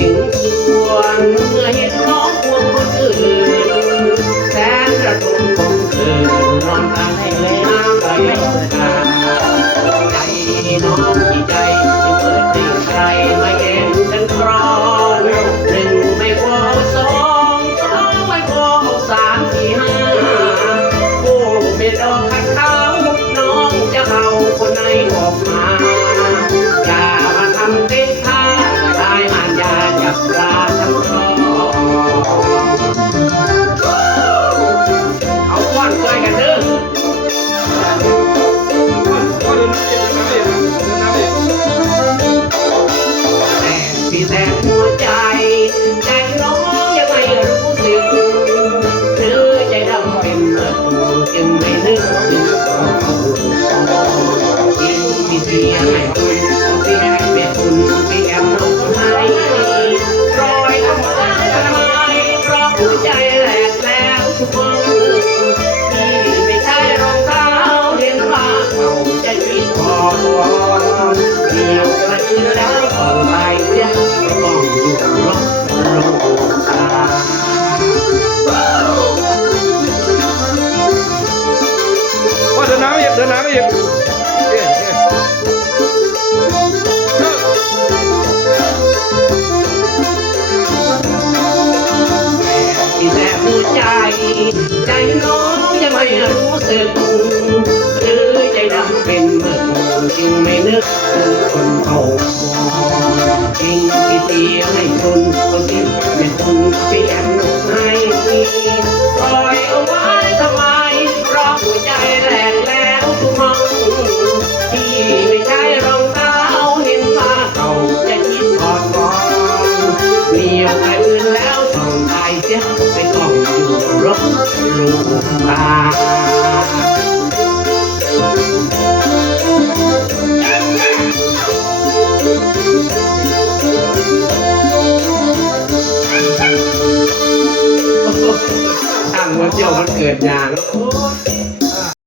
ถึงสวนเมื่น้องควงคนื่นแสนระทมคงคืนนอนให้เลยน้ำก็ ยาจับปลาทั้งครองเอาก้อนช่วยกันเด้อก็เดินน้ำเองเดินน้ำเองเดินน้ำเองแต่พี่แต่หัวใจ หัวใจแหลกแล้วทุกคนที่ไม่ใช่รองเท้าเห็นว่าเขาจะคิดพอวันเดียวกันแล้วก็ไปเสียก็ต้องอยู่รบโลกตาว่าเดินน้ำเองเดินน้ำเอง ใจใจน้องยังไม่รู้สึกหรือใจดำเป็นเมื่อจึงไม่นึกคนเขาจริงที่เสียไม่ทนก็คิดไม่ทุางวันเดียวมันเกิดยางโอ้ย